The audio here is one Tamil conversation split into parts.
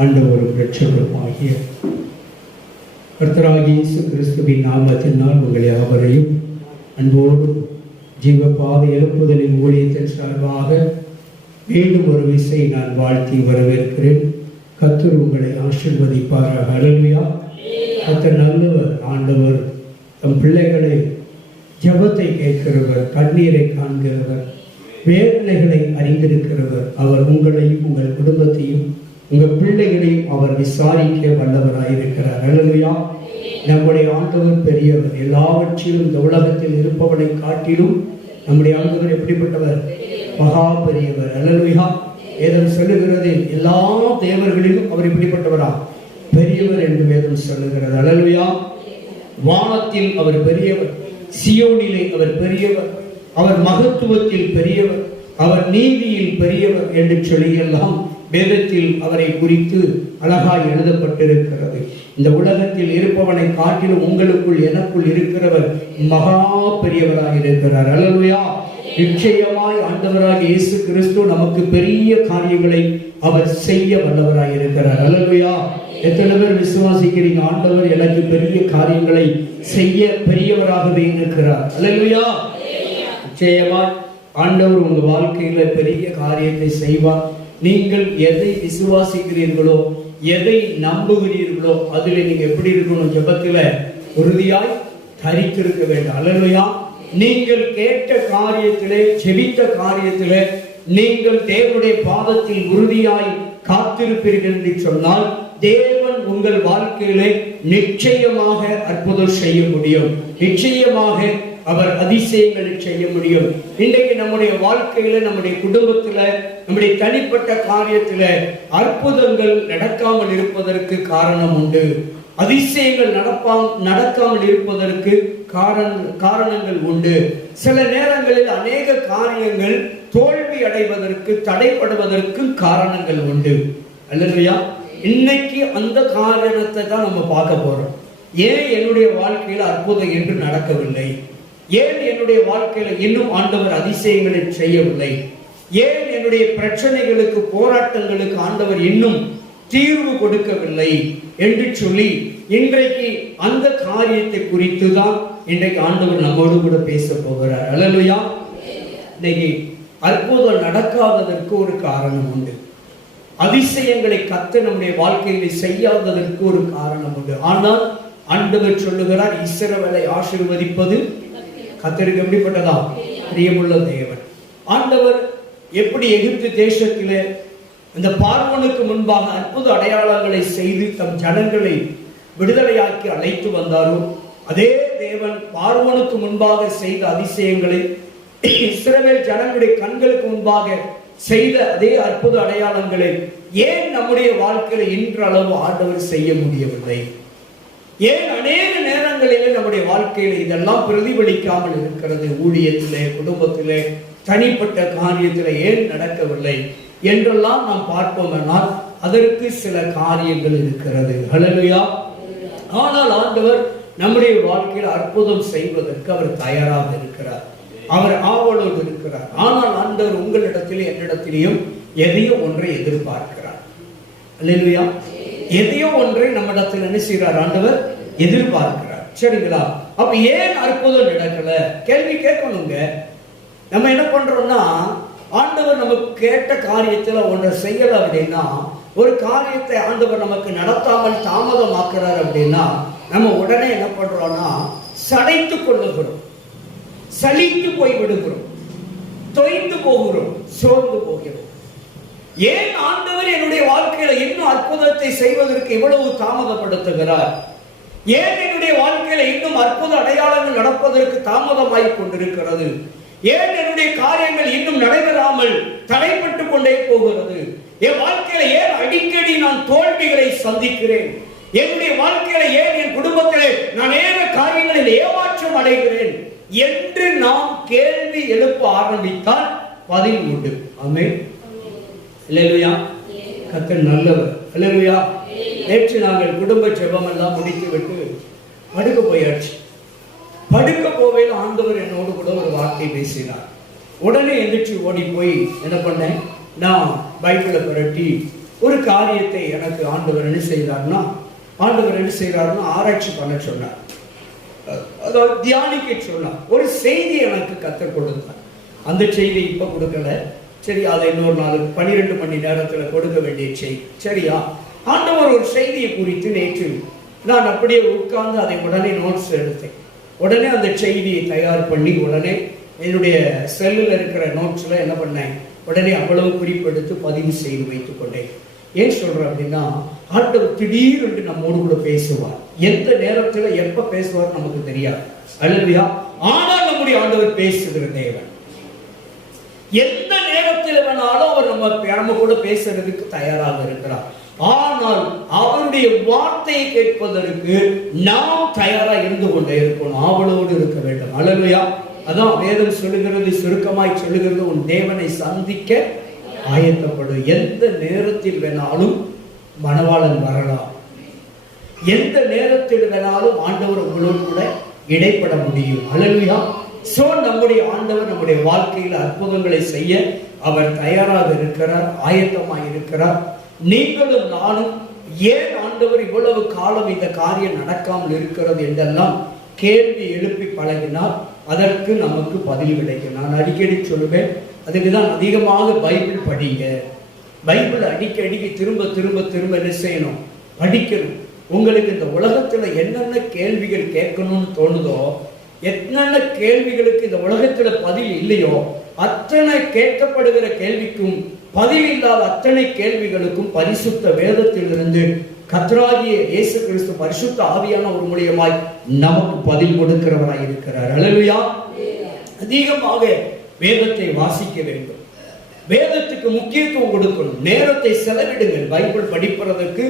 ஆண்டவரும் இரட்சகருமாகிய கர்த்தராகிய இயேசு கிறிஸ்துவின் நாமத்தினால் உங்களை யாவரையும் அன்போடு ஜீவபாதை எழுப்புதலின் ஊழியத்தின் சார்பாக மீண்டும் ஒரு விசை நான் வாழ்த்தி வரவேற்கிறேன். கர்த்தர் உங்களை ஆசீர்வதிப்பாராக. ஹல்லேலூயா. கர்த்தர் நல்லவர். ஆண்டவர் தம் பிள்ளைகளை ஜெபத்தை கேட்கிறவர், கண்ணீரை காண்கிறவர், வேதனைகளை அறிந்திருக்கிறவர். அவர் உங்களையும் உங்கள் குடும்பத்தையும் உங்கள் பிள்ளைகளையும் அவர் விசாரிக்க வல்லவராயிருக்கிறார். ஹல்லேலூயா. நம்முடைய ஆண்டவர் பெரியவர். எல்லாவற்றிலும் இந்த உலகத்தில் இருப்பவனை காட்டிலும் நம்முடைய ஆண்டவர் எப்படிப்பட்டவர்? மகா பெரியவர். ஹல்லேலூயா. வேதம் சொல்லுகிறது, எல்லா தேவர்களிலும் அவர் எப்படிப்பட்டவரா? பெரியவர் என்று வேதம் சொல்லுகிறது. ஹல்லேலூயா. வானத்தில் அவர் பெரியவர், சியோனிலே அவர் பெரியவர், அவர் மகத்துவத்தில் பெரியவர், அவர் நீதியில் பெரியவர் என்று சொல்லி எல்லாம் வேதத்தில் அவரை குறித்து அழகாய் எழுதப்பட்டிருக்கிறது. இந்த உலகத்தில் இருப்பவனை காட்டிலும் உங்களுக்குள் எனக்குள் இருக்கிறவர் மகா பெரியவராக இருக்கிறார். ஹல்லேலூயா. நிச்சயமாய் ஆண்டவராகிய இயேசு கிறிஸ்து நமக்கு பெரிய காரியங்களை அவர் செய்ய வல்லவராக இருக்கிறார். ஹல்லேலூயா. எத்தனை பேர் விசுவாசிக்கிறீங்க? ஆண்டவர் எனக்கு பெரிய காரியங்களை செய்ய பெரியவராகவே இருக்கிறார். ஹல்லேலூயா. நிச்சயமாய் ஆண்டவர் உங்க வாழ்க்கையில பெரிய காரியத்தை செய்வார். நீங்கள் எதை விசுவாசிக்கிறீர்களோ, எதை நம்புகிறீர்களோ, அதில் நீங்க எப்படி இருக்கணும்? ஜெபத்தில உறுதியாய் தரித்திருக்க வேண்டும். ஹல்லேலூயா. நீங்கள் கேட்ட காரியத்திலே, ஜெபித்த காரியத்திலே நீங்கள் தேவனுடைய பாதத்தில் உறுதியாய் காத்திருப்பீர்கள் என்று சொன்னால் தேவன் உங்கள் வாழ்க்கையிலே நிச்சயமாக அற்புதம் செய்ய முடியும். நிச்சயமாக அவர் அதிசயங்களை செய்ய முடியும். இன்றைக்கு நம்முடைய வாழ்க்கையில, நம்முடைய குடும்பத்துல, நம்முடைய தனிப்பட்ட காரியத்தில அற்புதங்கள் நடக்காமல் இருப்பதற்கு காரணம் உண்டு. அதிசயங்கள் நடக்காமல் இருப்பதற்கு காரணங்கள் உண்டு. சில நேரங்களில் அநேக காரியங்கள் தோல்வி அடைவதற்கு, தடைப்படுவதற்கு காரணங்கள் உண்டு. அல்லேலூயா. இன்னைக்கு அந்த காரணத்தை தான் நம்ம பார்க்க போறோம். ஏன் என்னுடைய வாழ்க்கையில அற்புதம் என்று நடக்கவில்லை? ஏன் என்னுடைய வாழ்க்கையில இன்னும் ஆண்டவர் அதிசயங்களை செய்யவில்லை? ஏன் என்னுடைய பிரச்சனைகளுக்கு, போராட்டங்களுக்கு ஆண்டவர் இன்னும் தீர்வு கொடுக்கவில்லை என்று சொல்லி இன்றைக்கு அந்த காரியத்தை குறித்து தான் இன்றைக்கு ஆண்டவர் நம்மோடு கூட பேச போகிறார். ஹல்லேலூயா. இன்னைக்கு அற்புதம் நடக்காததற்கு ஒரு காரணம் உண்டு. அதிசயங்களை கர்த்தர் நம்முடைய வாழ்க்கையில செய்யாததற்கு ஒரு காரணம் உண்டு. ஆனால் ஆண்டவர் சொல்லுகிறார், இஸ்ரவேலை ஆசீர்வதிப்பது கர்த்தருக்கு எப்படிப்பட்டதா? பிரியமுள்ள தேவன். ஆண்டவர் எப்படி எகிப்து தேசத்திலே இந்த பார்வோனுக்கு முன்பாக அற்புத அடையாளங்களை செய்து தம் ஜனங்களை விடுதலையாக்கி அழைத்து வந்தாரோ, அதே தேவன் பார்வோனுக்கு முன்பாக செய்த அதிசயங்களை இஸ்ரவேல் ஜனங்களுடைய கண்களுக்கு முன்பாக செய்த அதே அற்புத அடையாளங்களை ஏன் நம்முடைய வாழ்க்கையில இன்றளவு ஆண்டவர் செய்ய முடியவில்லை? ஏன் அநேக நேரங்களிலே நம்முடைய வாழ்க்கையில இதெல்லாம் பிரதிபலிக்காமல் இருக்கிறது? ஊழியத்திலே, குடும்பத்திலே, தனிப்பட்ட காரியத்திலே ஏன் நடக்கவில்லை என்றெல்லாம் நாம் பார்ப்போம்னால் அதற்கு சில காரியங்கள் இருக்கிறது. ஹல்லேலூயா. ஆனால் ஆண்டவர் நம்முடைய வாழ்க்கையில் அற்புதம் செய்வதற்கு அவர் தயாராக இருக்கிறார். அவர் ஆவலோடு இருக்கிறார். ஆனால் ஆண்டவர் உங்களிடத்திலே, என்னிடத்திலேயும் எதையோ ஒன்றை எதிர்பார்க்கிறார். அல்லேலூயா. எதையோ ஒன்றை நம்மிடத்தில் என்ன செய்கிறார்? ஆண்டவர் எதிர்பார்க்கிறார். சரிங்களா? அப்ப ஏன் அற்புதம் நடக்கல? கேள்வி கேட்கணுங்க. நம்ம என்ன பண்றோம்னா, ஆண்டவர் நமக்கு கேட்ட காரியத்துல ஒன்றை செய்யல அப்படின்னா, ஒரு காரியத்தை ஆண்டவர் நமக்கு நடத்தாமல் தாமதமாக்குறார் அப்படின்னா நம்ம உடனே என்ன பண்றோம்னா சடைத்து கொள்ளுகிறோம், சலித்து போய் விடுகிறோம், தொய்ந்து போகிறோம், சோர்ந்து போகிறோம். ஏன் ஆண்டவர் என்னுடைய வாழ்க்கையில இன்னும் அற்புதத்தை செய்வதற்கு இவ்வளவு தாமதப்படுத்துகிறார்? ஏன் என்னுடைய வாழ்க்கையில இன்னும் அற்புத அடையாளங்கள் நடப்பதற்கு தாமதமாய் கொண்டிருக்கிறது? ஏன் என்னுடைய காரியங்கள் இன்னும் நடைபெறாமல் தடைப்பட்டு கொண்டே போகிறது? என் வாழ்க்கையில ஏன் அடிக்கடி நான் தோல்விகளை சந்திக்கிறேன்? என்னுடைய வாழ்க்கையில ஏன் என் குடும்பத்திலே நான் அநேக காரியங்களில் ஏமாற்றம் அடைகிறேன் என்று நாம் கேள்வி எழுப்ப ஆரம்பித்தால் பதில் உண்டு. ஆமென். அல்லேலூயா. கர்த்தர் நல்லவர். அல்லேலூயா. நேற்று நாங்கள் குடும்ப ஜெபம் எல்லாம் முடித்து விட்டு படுக்க போயாச்சு. படுக்க போவேல் ஆண்டவர் என்னோடு கூட ஒரு வார்த்தை பேசினார். உடனே எந்திரிச்சு ஓடி போய் என்ன பண்ணேன், நான் பைபிளை புரட்டி ஒரு காரியத்தை எனக்கு ஆண்டவர் என்ன செய்தார்னா ஆராய்ச்சி பண்ண சொன்னார், அதாவது தியானிக்க சொன்னார். ஒரு செய்தி எனக்கு கற்றுக் கொடுத்தார். அந்த செய்தி இப்ப கொடுக்கல, சரி, அதை இன்னொரு நாள் 12 மணி நேரத்துல கொடுக்க வேண்டிய செய்தி, சரியா? ஆண்டவர் ஒரு செய்தியை குறித்து நேற்று நான் அப்படியே உட்கார்ந்து அதை உடனே நோட்ஸ் எடுத்தேன். உடனே அந்த செய்தியை தயார் பண்ணி உடனே என்னுடைய செல்லில் இருக்கிற நோட்ஸ்ல என்ன பண்ணேன், உடனே அவ்வளவு குறிப்பெடுத்து பதிவு செய்து வைத்துக் கொண்டேன். ஏன் சொல்றேன் அப்படின்னா, ஆண்டவர் திடீரென்று நம்மோடு கூட பேசுவார். எந்த நேரத்துல எப்ப பேசுவார் நமக்கு தெரியாது, அல்லையா? ஆனால் நம்முடைய ஆண்டவர் பேசுகிற தேவன். எந்த நேரத்தில் வேணாலும் அவர் நம்ம கூட பேசுறதுக்கு தயாராக இருக்கிறார். ஆனால் அவருடைய வார்த்தையை கேட்பதற்கு நாம் தயாரா இருந்து கொண்டே இருக்கணும், ஆவலோடு இருக்க வேண்டும், அல்லையா? அதான் வேதம் சொல்லுகிறது, சுருக்கமாய் சொல்லுகிறது, உன் தேவனை சந்திக்க ஆயத்தப்படு. எந்த நேரத்தில் வேணாலும் மணவாளன் வரலாம், எந்த நேரத்தில் வேணாலும் ஆண்டவர் உங்களோடு கூட இடைப்பட முடியும், அல்லேலூயா. சோ நம்முடைய ஆண்டவர் நம்முடைய வாழ்க்கையில் அற்புதங்களை செய்ய அவர் தயாராக இருக்கிறார், ஆயத்தமாக இருக்கிறார். நீங்களும் நானும் ஏன் ஆண்டவர் இவ்வளவு காலம் இந்த காரியம் நடக்காமல் இருக்கிறது என்றெல்லாம் கேள்வி எழுப்பி பழகினால் அதற்கு நமக்கு பதில் கிடைக்கும். நான் அடிக்கடி சொல்லுவேன், அதுக்குதான் அதிகமாக பைபிள் படிங்க. பைபிள் அடிக்கடி திரும்ப திரும்ப திரும்ப என்ன செய்யணும், படிக்கணும். உங்களுக்கு இந்த உலகத்துல என்னென்ன கேள்விகள் கேட்கணும்னு தோணுதோ, என்னென்ன கேள்விகளுக்கு இந்த உலகத்துல பதில் இல்லையோ, அத்தனை கேட்கப்படுகிற கேள்விக்கும் பதில் இல்லாத அத்தனை கேள்விகளுக்கும் பரிசுத்த வேதத்திலிருந்து கர்த்தராகிய இயேசு கிறிஸ்து பரிசுத்த ஆவியான ஒரு மூலியமாய் நமக்கு பதில் கொடுக்கிறவராய் இருக்கிறார், அல்லேலூயா. அதிகமாக வேதத்தை வாசிக்க வேண்டும், வேதத்துக்கு முக்கியத்துவம் கொடுக்கணும், நேரத்தை செலவிடுங்கள். பைபிள் படிப்பதற்கு,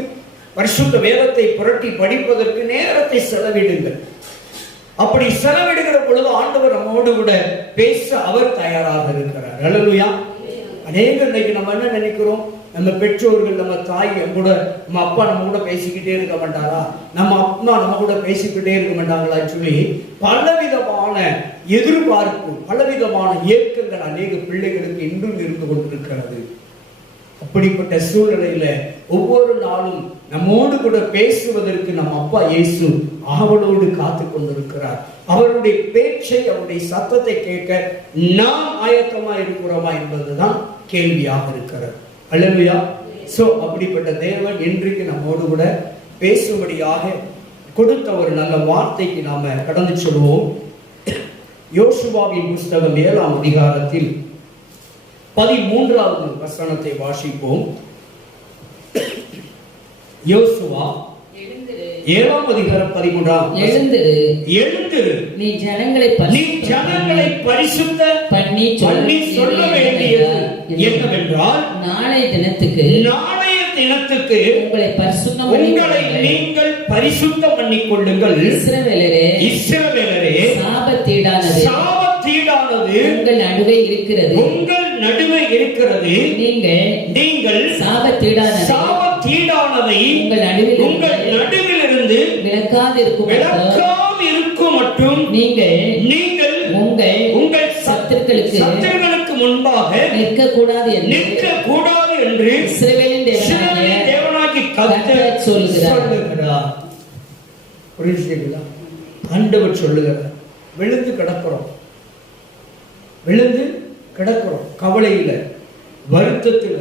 பரிசுத்த வேதத்தை புரட்டி படிப்பதற்கு நேரத்தை செலவிடுங்கள். அப்படி செலவிடுகிற பொழுது ஆண்டவர் நம்மோடு கூட பேச அவர் தயாராக இருக்கிறார், அல்லேலூயா. அநேக இன்னைக்கு நம்ம என்ன நினைக்கிறோம், நம்ம பெற்றோர்கள், நம்ம தாய் கூட, நம்ம அப்பா நம்ம கூட பேசிக்கிட்டே இருக்க மாட்டாரா, நம்ம அம்மா நம்ம கூட பேசிக்கிட்டே இருக்க மாட்டாங்களான்னு சொல்லி பலவிதமான எதிர்பார்ப்பு, பலவிதமான ஏக்கங்கள் அநேக பிள்ளைகளுக்கு இன்றும் இருந்து கொண்டிருக்கிறது. அப்படிப்பட்ட சூழ்நிலையில ஒவ்வொரு நாளும் நம்மோடு கூட பேசுவதற்கு நம் அப்பா இயேசு ஆவலோடு காத்து கொண்டிருக்கிறார். அவருடைய பேச்சை, அவருடைய சத்தத்தை கேட்க நாம் ஆயத்தமா இருக்கிறோமா என்பதுதான் கேள்வியாக இருக்கிறது, அல்லேலூயா. சோ அப்படிப்பட்ட தேவன் இன்றைக்கு நம்மோடு கூட பேசும்படியாக கொடுத்த ஒரு நல்ல வார்த்தைக்கு நாம கடந்து சொல்வோம். யோசுவாவின் புஸ்தகம் 7ஆம் அதிகாரத்தில் 13வது வசனத்தை வாசிப்போம். யோசுவா 7ஆம் அதிகாரம் 13. எழுந்திரு, நீ ஜனங்களை பரிசுத்த பண்ணி சொல்ல வேண்டியது என்னவென்றால், நாளைய தினத்துக்கு உங்களை நீங்கள் பரிசுத்தம் பண்ணிக் கொள்ளுங்கள். இஸ்ரவேலரே, சாபத்தீடானது உங்கள் நடுவே இருக்கிறது. நீங்கள் சாபத்தீடானதை உங்கள் நடுவில் இருந்து விலக்காதிருக்கும் மட்டும் நீங்கள் உங்கள் சத்துருக்களுக்கு முன்பாக நிற்கக்கூடாது என்று இஸ்ரவேலின் தேவனாகிய கர்த்தர் சொல்லுகிறார். புரியுதுங்களா? ஆண்டவர் சொல்லுகிறார். விழுந்து கிடக்கிறோம், கவலையில, வருத்தத்துல,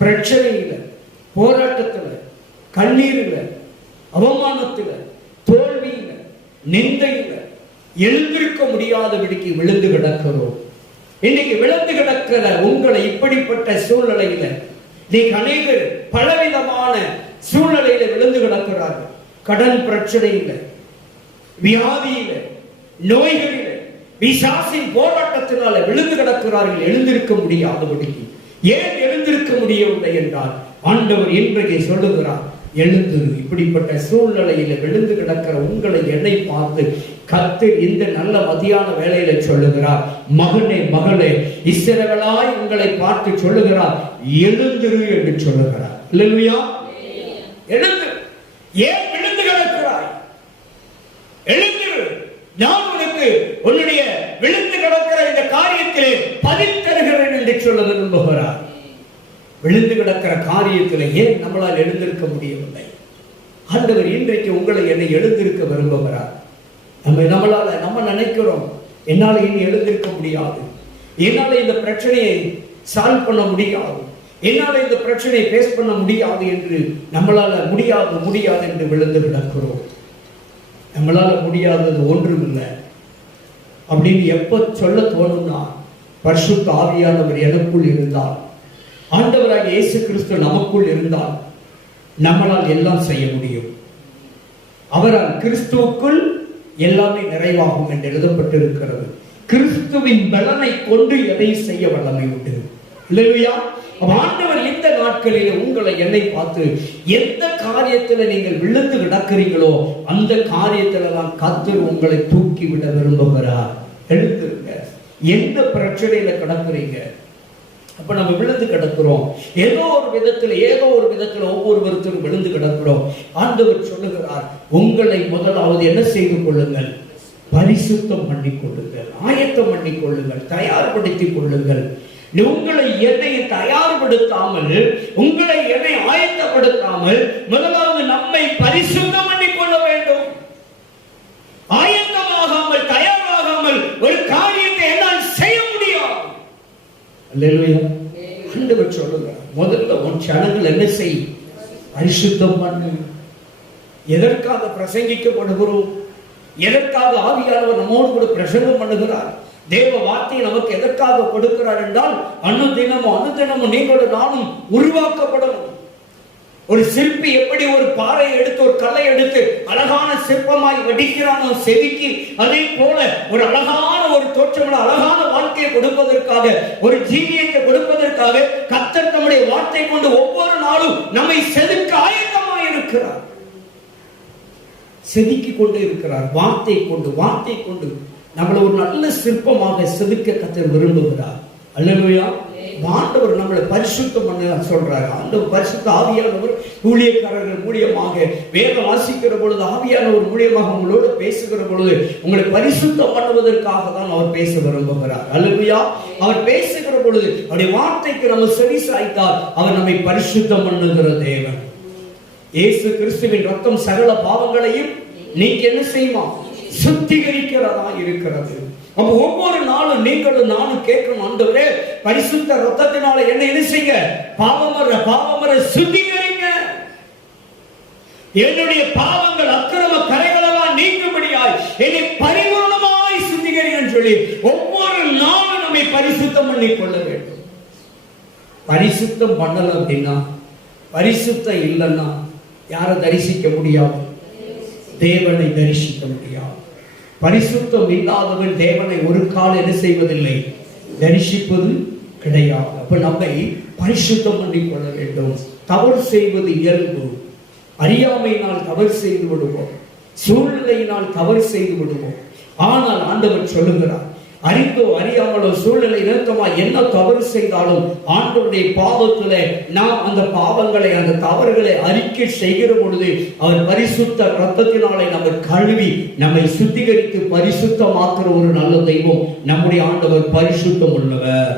பிரச்சனையில, போராட்டத்துல, கண்ணீரில, அவமானத்துல, தோல்வியில, நிந்தையில எழுந்திருக்க முடியாதபடிக்கு விழுந்து கிடக்கிறோம். இன்னைக்கு விழுந்து கிடக்கிற உங்களை இப்படிப்பட்ட சூழ்நிலையில இன்னைக்கு அநேகர் பலவிதமான சூழ்நிலையில விழுந்து கிடக்கிறார்கள். கடன் பிரச்சனையில, வியாதியில, நோய்களில, பிசாசின் போராட்டத்தினால விழுந்து கிடக்கிறார்கள். எழுந்திருக்க முடியாதபடிக்கு. ஏன் எழுந்திருக்க முடியவில்லை என்றால், ஆண்டவர் இன்றைக்கு சொல்லுகிறார், எழுந்திரு. இப்படிப்பட்ட சூழ்நிலையில விழுந்து கிடக்கிற உங்களை என்னை பார்த்து கர்த்தர் இந்த நல்ல மதியான வேளையில சொல்லுகிறார், மகனே மகளே, இஸ்ரவேலாய் உங்களை பார்த்து சொல்லுகிறார், எழுந்திரு என்று சொல்லுகிறார். அல்லேலூயா. எழுந்திரு. ஏன் விழுந்து கிடக்கிறாய்? எழுந்திரு. நான் உனக்கு உன்னுடைய விழுந்து கிடக்கிற இந்த காரியத்திலே பதில் தருகிறேன் என்று சொல்ல விரும்புகிறார். விழுந்து கிடக்கிற காரியத்தில் ஏன் நம்மளால் எழுந்திருக்க முடியவில்லை? ஆண்டவர் இன்றைக்கு உங்களை என்னை எழுந்திருக்க விரும்புகிறார். நம்ம நினைக்கிறோம், என்னால் இனி எழுந்திருக்க முடியாது, என்னால் இந்த பிரச்சனையை சால்வ் பண்ண முடியாது, என்னால் இந்த பிரச்சனையை ஃபேஸ் பண்ண முடியாது என்று நம்மளால முடியாது என்று விழுந்து கிடக்கிறோம். நம்மளால முடியாதது ஒன்றுமில்லை அப்படின்னு எப்ப சொல்ல தோணும்னா, பரிசுத்த ஆவியானவர் எனக்குள் இருந்தால், ஆண்டவராகிய இயேசு கிறிஸ்து நமக்குள் இருந்தால் நம்மளால் எல்லாம் செய்ய முடியும். அவரால் கிறிஸ்துவுக்குள் எல்லாமே நிறைவாகும் என்று எழுதப்பட்டிருக்கிறது. கிறிஸ்துவின் பலனை கொண்டு எதை செய்ய வல்லமை உண்டு. இல்லையா? ஆண்டவர் இந்த நாட்களில் உங்களை என்னை பார்த்து எந்த காரியத்தில் நீங்கள் விழுந்து கிடக்கிறீங்களோ அந்த காரியத்தில் தான் கர்த்தர் உங்களை தூக்கி விட விரும்புகிறார். எழுந்திருங்க. எந்த பிரச்சனையில கிடக்குறீங்க? அப்ப நம்ம விழுந்து கிடக்கிறோம், ஏதோ ஒரு விதத்துல ஒவ்வொருவருத்தரும் விழுந்து கிடக்கிறோம். ஆண்டவர் சொல்லுகிறார், உங்களை முதலாவது என்ன செய்து கொள்ளுங்கள்? பரிசுத்தம் பண்ணி கொள்ளுங்கள், ஆயத்தம் பண்ணி கொள்ளுங்கள், தயார்படுத்திக் கொள்ளுங்கள். உங்களை என்னை தயார்படுத்தாமல், உங்களை என்னை ஆயத்தப்படுத்தாமல் முதலாவது நம்மை பரிசுத்தம் பண்ணி கொள்ள வேண்டும். ஆயத்தமாகாமல், தயாராகாமல் ஒரு காரியத்தை என்னால் செய்ய முடியாது. அல்லேலூயா. ஆண்டவர் சொல்லுகிறார், முதல்ல உன் ஜனங்கள் என்ன செய்? பரிசுத்தம் பண்ணு. எதற்காக பிரசங்கிக்கப்படுகிறோம்? எதற்காக ஆவியானவர் நம்மோடு கூட பிரசங்கம் பண்ணுகிறார்? தேவ வார்த்தையை நமக்கு எதற்காக கொடுக்கிறார் என்றால், அனுதினமும் நீங்களும் நானும் உருவாக்கப்படணும். ஒரு சிற்பி எப்படி ஒரு பாறையை எடுத்து, ஒரு கல்லை எடுத்து அழகான சிற்பமாய் வடிக்கிறானோ செதுக்கி, அதே போல ஒரு அழகான ஒரு தோற்றமுள்ள அழகான வாழ்க்கையை கொடுப்பதற்காக, ஒரு ஜீவியத்தை கொடுப்பதற்காக கர்த்தர் தம்முடைய வார்த்தை கொண்டு ஒவ்வொரு நாளும் நம்மை செதுக்க ஆயத்தமாய் இருக்கிறார். செதுக்கி கொண்டு இருக்கிறார். வார்த்தை கொண்டு நம்மளை ஒரு நல்ல சிற்பமாக செதுக்க கர்த்தர் விரும்புகிறார். அல்லேலூயா. ஆண்டவர் நம்மளை பரிசுத்தம் பண்ண சொல்றாரு. அந்த பரிசுத்த ஆவியானவர் ஊழியக்காரர்கள் மூலியமாக வேதம் வாசிக்கிற பொழுது, ஆவியானவர் மூலியமாக உங்களோட பேசுகிற பொழுது உங்களை பரிசுத்தம் பண்ணுவதற்காக தான் அவர் பேச விரும்புகிறார். அல்லேலூயா. அவர் பேசுகிற பொழுது அவருடைய வார்த்தைக்கு நம்ம செவி சாய்த்தால் அவர் நம்மை பரிசுத்தம் பண்ணுகிற தேவன். இயேசு கிறிஸ்துவின் ரத்தம் சகல பாவங்களையும் நீங்க என்ன செய்யுமா? சுத்திகரிக்கிறதா இருக்கிறது. அப்ப ஒவ்வொரு நாளும் நீங்களும் நானும் கேட்கணும், ஆண்டவரே பரிசுத்த ரத்தத்தினால என்ன செய்ய? பாவமர சுத்திகரிங்க. என்னுடைய பாவங்கள், அக்கிரம கரைகள் எல்லாம் நீங்கும்படியாய் என்னை பரிபூர்ணமாய் சுத்திகரிங்கன்னு சொல்லி ஒவ்வொரு நாளும் நம்மை பரிசுத்தம் பண்ணி கொள்ள வேண்டும். பரிசுத்தம் பண்ணல அப்படின்னா, பரிசுத்தம் இல்லைன்னா யாரை தரிசிக்க முடியாது? தேவனை தரிசிக்க முடியாது. பரிசுத்தம் இல்லாதவன் தேவனை ஒரு கால் என்ன செய்வதில்லை? தரிசிப்பது கிடையாது. அப்ப நம்மை பரிசுத்தம் பண்ணி கொள்ள வேண்டும். தவறு செய்வது இயல்பு. அறியாமையினால் தவறு செய்து விடுவோம், சூழ்நிலையினால் தவறு செய்து விடுவோம். ஆனால் ஆண்டவர் சொல்லுகிறார், அறிந்தோ அறியாமலோ சூழ்நிலை நிறுத்தமா என்ன தவறு செய்தாலும் ஆண்டவருடைய பாவத்திலே நாம் அந்த பாவங்களை, அந்த தவறுகளை அறிக்கை செய்கிற பொழுது அவர் பரிசுத்த ரத்தத்தினாலே நம்ம கழுவி நம்மை சுத்திகரித்து பரிசுத்தமாக்குற ஒரு நல்ல தெய்வம் நம்முடைய ஆண்டவர். பரிசுத்தம் உள்ளவர்.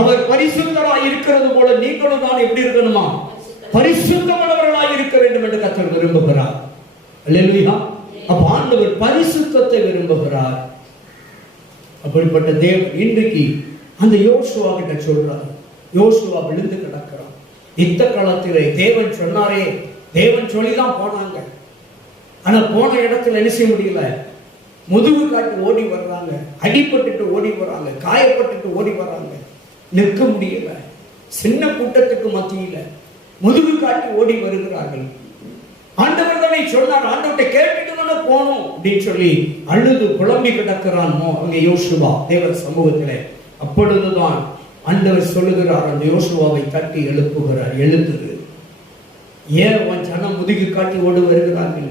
அவர் பரிசுத்தராய் இருக்கிறது போல நீங்களும் தான் எப்படி இருக்கணுமா? பரிசுத்தமானவர்களாய் இருக்க வேண்டும் என்று கர்த்தர் விரும்புகிறார். அல்லேலூயா. அப்ப ஆண்டவர் பரிசுத்தத்தை விரும்புகிறார். அப்படிப்பட்ட தேவன் இன்றைக்கு அந்த யோசுவா கிட்ட சொல்றார். யோசுவா விழுந்து கிடக்கிறான். இந்த காலத்திலே தேவன் சொன்னாரே, தேவன் சொல்லிதான் போனாங்க. ஆனா போன இடத்துல என்ன செய்ய முடியல? முதுகு காட்டி ஓடி வர்றாங்க, அடிபட்டுட்டு ஓடி வர்றாங்க, காயப்பட்டுட்டு ஓடி வர்றாங்க, நிற்க முடியல. சின்ன கூட்டத்துக்கு மத்தியில முதுகு காட்டி ஓடி வருகிறார்கள். ஆண்டவர் தானே சொன்னார், ஆண்டவர்கிட்ட கேட்டுட்டு தானே போனோம் அப்படின்னு சொல்லி அழுது புலம்பி கிடக்கிறான் அங்கே யோசுவா தேவன் சமூகத்திலே. அப்பொழுதுதான் ஆண்டவர் சொல்லுகிறார், அந்த யோசுவாவை தட்டி எழுப்புகிறார். எழுந்துரு. ஏன் உன் ஜனம் முதுகு காட்டி ஓடி வருகிறார்கள்?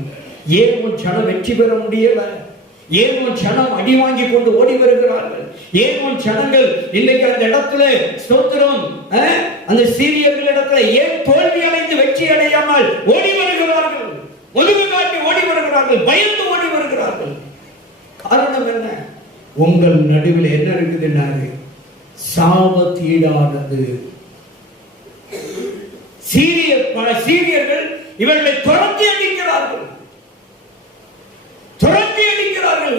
ஏன் உன் ஜனம் வெற்றி பெற முடியல? ஏன் உன் ஜனம் அடி வாங்கி கொண்டு ஓடி வருகிறார்கள்? ஏன் உன் ஜனங்கள் இன்னைக்கு அந்த இடத்துல ஸ்தோத்திரம், அந்த சீரியர்கள் இடத்துல ஏன் தோல்வி அடைந்து வெற்றி அடையாமல் ஓடி வருகிறார்கள்? முதுகு காட்டி ஓடி வருகிறார்கள், பயந்து ஓடி வருகிறார்கள். காரணம் என்ன? உங்கள் நடுவில் என்ன இருக்குதுன்னாரு? சாபத்தீடானது. சீரியர்கள் இவர்களை துரத்தி அடிக்கிறார்கள்,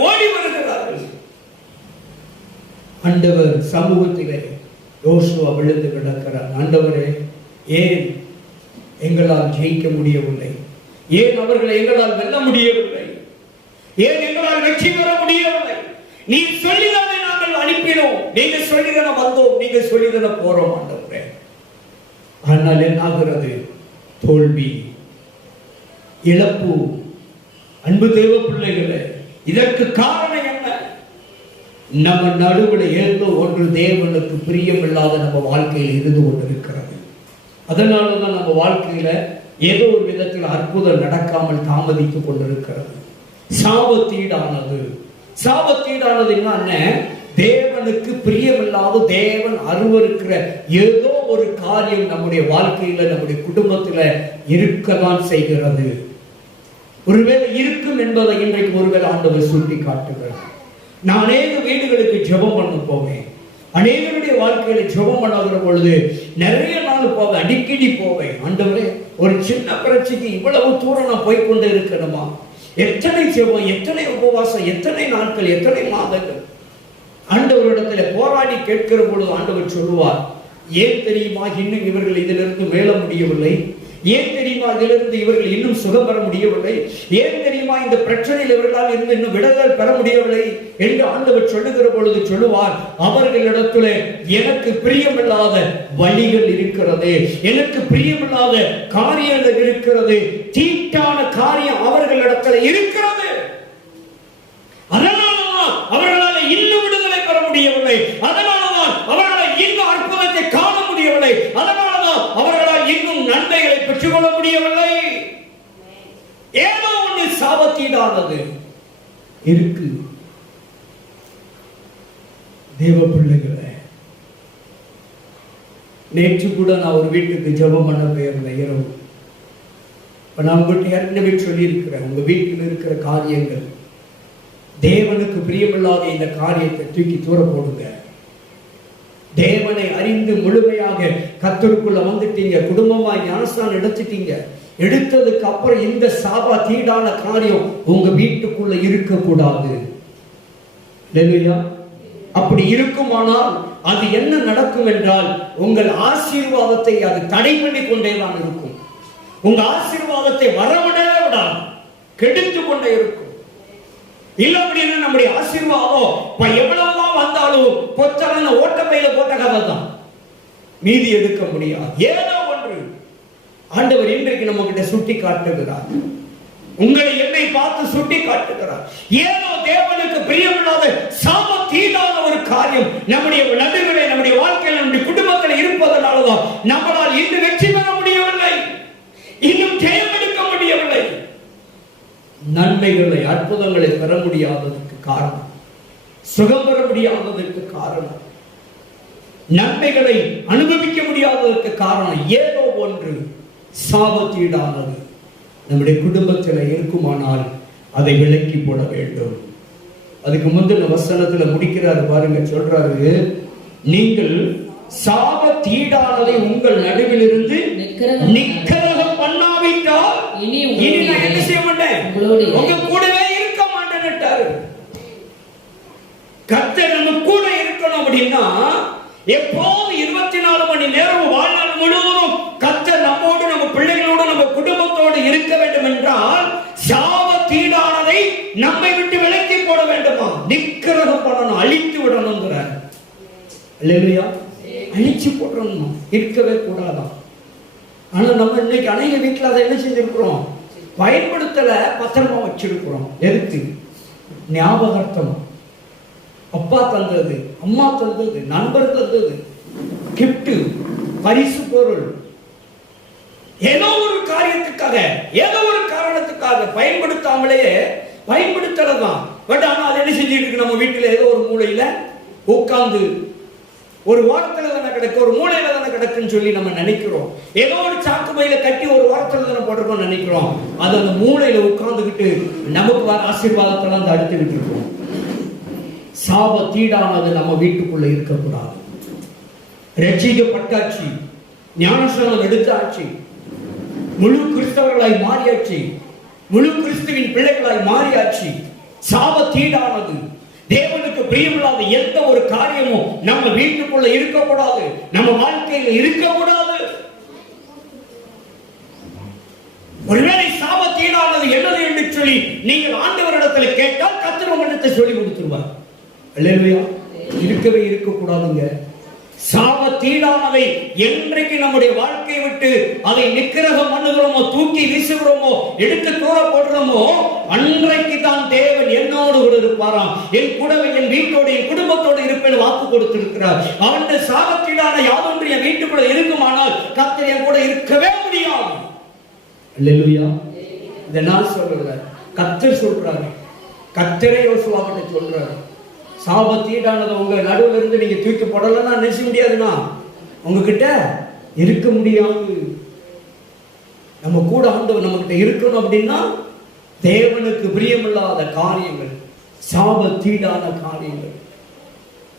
ஓடி வருகிறார்கள். ஆண்டவர் சமூகத்திலே யோசுவா விழுந்து கிடக்கிறார். ஆண்டவரே, ஏன் எங்களால் ஜெயிக்க முடியவில்லை? ஏன் அவர்களை எங்களால் வெல்ல முடியவில்லை? ஏன் எங்களால் வெற்றி பெற முடியவில்லை? நீ சொல்லிதானே நாங்கள் அனுப்பினோம், நீங்க சொல்லிதான வந்தோம், நீங்க சொல்லிதான போறோம் ஆண்டவரே. ஆனால் என்ன ஆகிறது? தோல்வி, இழப்பு. அன்பு தேவ பிள்ளைகளே, இதற்கு காரணம் என்ன? நம்ம நடுவில் ஏதோ ஒன்று தேவனுக்கு பிரியமில்லாத நம்ம வாழ்க்கையில் இருந்து கொண்டிருக்கிறது. அதனாலதான் நம்ம வாழ்க்கையில ஏதோ ஒரு விதத்தில் அற்புதம் நடக்காமல் தாமதித்துக் கொண்டிருக்கிறது. சாபத்தீடானது என்ன? தேவனுக்கு பிரியமில்லாத, தேவன் அருவருக்கிற ஏதோ ஒரு காரியம் நம்முடைய வாழ்க்கையில, நம்முடைய குடும்பத்துல இருக்கதான் செய்கிறது. ஒருவேளை இருக்கும் என்பதை இன்றைக்கு ஒருவேளை ஆண்டவர் சுட்டி காட்டுகிறார். நான் அநேக வீடுகளுக்கு ஜெபம் பண்ண போவேன். அநேகருடைய வாழ்க்கையில ஜெபம் பண்ணுகிற பொழுது நிறைய நாள் போவேன், அடிக்கடி போவேன். ஆண்டவரே, ஒரு சின்ன பிரச்சனைக்கு இவ்வளவு தூரம் நான் போய்கொண்டே இருக்கணுமா? எத்தனை ஜெபம், எத்தனை உபவாசம், எத்தனை நாட்கள், எத்தனை மாதங்கள் ஆண்டவரிடத்துல போராடி கேட்கிற பொழுது ஆண்டவர் சொல்லுவார், ஏன் தெரியுமா இன்னும் இவர்கள் இதிலிருந்து மேல முடியவில்லை? ஏன் தெரியுமா இதிலிருந்து இவர்கள் இன்னும் சுகம் பெற முடியவில்லை? ஏன் தெரியுமா இந்த பிரச்சனையில் இவர்களால் இருந்து இன்னும் விடுதல் பெற முடியவில்லை என்று ஆண்டவர் சொல்லுகிற பொழுது சொல்லுவார், அவர்களிடத்துல எனக்கு பிரியமில்லாத வழிகள் இருக்கிறது, எனக்கு பிரியமில்லாத காரியங்கள் இருக்கிறது, தீட்டான காரியம் அவர்களிடத்துல இருக்கிறது. அதனாலதான் அவர்களால் இன்னும் விடுதலை பெற முடியவில்லை, அதனாலதான் அவர்களால் இன்னும் அற்புதத்தை காண முடியவில்லை, அதனாலதான் அவர்களால் இன்னும் நன்மைகளை பெற்றுக் கொள்ள முடியவில்லை. ஏதோ ஒன்று சாபத்தீடானது இருக்கு. தேவ பிள்ளைகளே, நேற்று கூட நான் ஒரு வீட்டுக்கு ஜெபம் பண்ண போயிருந்தேன் இரவு. நான் உங்கள்கிட்ட ஏற்கனவே சொல்லி இருக்கிறேன், உங்க வீட்டில் இருக்கிற காரியங்கள், தேவனுக்கு பிரியமில்லாத இந்த காரியத்தை தூக்கி தூர போடுங்க. தேவனை அறிந்து முழுமையாக கர்த்தருக்குள்ள வந்துட்டீங்க, குடும்பமாய் ஞானஸ்நானம் எடுத்துட்டீங்க. எடுத்ததுக்கு அப்புறம் இந்த சாபத்தீடான காரியம் உங்க வீட்டுக்குள்ள இருக்கக்கூடாது. இல்லையா? அப்படி இருக்குமானால் அது என்ன நடக்கும் என்றால், உங்கள் ஆசீர்வாதத்தை அது தடை பண்ணி கொண்டேதான் இருக்கும். உங்க ஆசீர்வாதத்தை வரவிடவே விடாது, கெடுத்து கொண்டே இருக்கும். இல்ல அப்படின்னா நம்முடைய ஆசீர்வாதம் எவ்வளவுதான் வந்தாலும் பொத்தலான ஓட்டப்பையில போட்ட கதை தான், மீதி எடுக்க முடியாது. ஏதோ ஒன்று ஆண்டவர் இன்றைக்கு நம்ம கிட்ட சுட்டி காட்டுகிறார், உங்களை என்னை பார்த்து சுட்டி காட்டுகிறார். ஏதோ தேவனுக்கு பிரியமில்லாத சாபத்தீடான ஒரு காரியம் நம்முடைய நடுவிலே, நம்முடைய வாழ்க்கையில், நம்முடைய குடும்பத்தில் இருப்பதனாலதான் நம்மளால் இன்னும் வெற்றி பெற முடியவில்லை, இன்னும் ஜெயம் எடுக்க முடியவில்லை. நன்மைகளை, அற்புதங்களை பெற முடியாததற்கு காரணம், சுகம் பெற முடியாததற்கு காரணம், நன்மைகளை அனுபவிக்க முடியாததற்கு காரணம் ஏதோ ஒன்று சாபத்தீடானது நம்முடைய குடும்பத்தில் இருக்குமானால் அதை விலக்கி போட வேண்டும். அதுக்கு முந்தின வசனத்துல முடிக்கிறாரு பாருங்க, சொல்றாரு, நீங்கள் சாபத்தீடானதை உங்கள் நடுவில் இருந்து நிக்கரகம் பண்ணாவிட்டால் இனி நான் என்ன செய்ய மாட்டேன், உங்க கூடவே இருக்க மாட்டேன்னுட்டாரு. கர்த்தர் நம்ம கூட இருக்கணும் அப்படின்னா எப்போது 24 மணி நேரம் வாழ்நாள் முழுவதும் கர்த்தர் நம்மோடு, நம்ம பிள்ளைகளோடு, நம்ம குடும்பத்தோடு இருக்க வேண்டும் என்றால் சாபத்தீடானதை நம்மை விட்டு விலக்கி போட வேண்டுமா? நிக்கரகம் பண்ணணும், அழித்து விடணுங்கிறார். இல்லையா? அழிச்சு போடணும், இருக்கவே கூடாதான். ஆனா நம்ம இன்னைக்கு அநேக வீட்டுல அதை என்ன செஞ்சிருக்கிறோம், பயன்படுத்தல, பத்திரமா வச்சிருக்கிறோம். எதுக்கு? ஞாபகார்த்தம். அப்பா தந்தது, அம்மா தந்தது, நண்பர் தந்தது, கிஃப்ட், பரிசு பொருள், ஏதோ ஒரு காரியத்துக்காக, ஏதோ ஒரு காரணத்துக்காக பயன்படுத்தாமலேயே பயன்படுத்தலதான். பட் ஆனா அது என்ன செஞ்சிருக்கு, நம்ம வீட்டுல ஏதோ ஒரு மூலையில உட்கார்ந்து ஒரு வாரத்துல தானே கிடக்கு, ஒரு மூலையில தானே கிடக்குன்னு சொல்லி நம்ம நினைக்கிறோம். ஏதோ ஒரு சாக்கு பையில கட்டி ஒரு வாரத்துல தானே போட்டிருக்கோம் நினைக்கிறோம். அது அந்த மூலையில உட்கார்ந்துகிட்டு நமக்கு வர ஆசீர்வாதத்தெல்லாம் அந்த அடுத்து விட்டுருக்கோம். சாபத்தீடானது நம்ம வீட்டுக்குள்ள இருக்கக்கூடாது. ரட்சிக்கப்பட்டாச்சு, ஞானஸ்நானம் எடுத்தாச்சு, முழு கிறிஸ்தவர்களாய் மாறியாச்சு, முழு கிறிஸ்துவின் பிள்ளைகளாய் மாறியாச்சு. சாபத்தீடானது, தேவனுக்கு பிரியமில்லாத எந்த ஒரு காரியமும் நம்ம வீட்டுக்குள்ள இருக்கக்கூடாது, நம்ம வாழ்க்கையில இருக்கக்கூடாது. ஒருவேளை சாபத்தீடானது என்னது என்று சொல்லி நீங்கள் ஆண்டவரிடத்தில் கேட்டால் கர்த்தர் உங்களுக்கு சொல்லி கொடுத்துருவார். அல்லேலூயா. இருக்கவே இருக்கக்கூடாதுங்க. சாபத்தீடானதை என்றைக்கு நம்முடைய வாழ்க்கையை விட்டு அதை நிக்கிரகம் பண்ணுகிறோமோ, தூக்கி வீசுகிறோமோ, எடுத்து தூர போடுறோமோ, அன்றைக்கு தான் தேவன் என்னோடு கூட இருப்பாராம், என் கூடவே என் வீட்டோடு என் குடும்பத்தோடு இருப்பேன் வாக்கு கொடுத்திருக்கிறார். அவனுடைய சாபத்தீடான யாதொன்று என் வீட்டுக்குள்ள இருக்குமானால் கர்த்தர் என் கூட இருக்கவே முடியாது. அல்லேலூயா. இதை நான் சொல்றேன், கர்த்தர் சொல்றாரு. கர்த்தரே யோசுவா கிட்ட சொல்றாரு, சாபத்தீடானது உங்க நடுவில் இருந்து நீங்க தூக்கி போடலன்னா நினைச்ச முடியாதுன்னா உங்ககிட்ட இருக்க முடியாது. நம்ம கூட ஆண்டவர் நம்ம கிட்ட இருக்கணும் அப்படின்னா தேவனுக்கு பிரியமில்லாத காரியங்கள், சாபத்தீடான காரியங்கள்.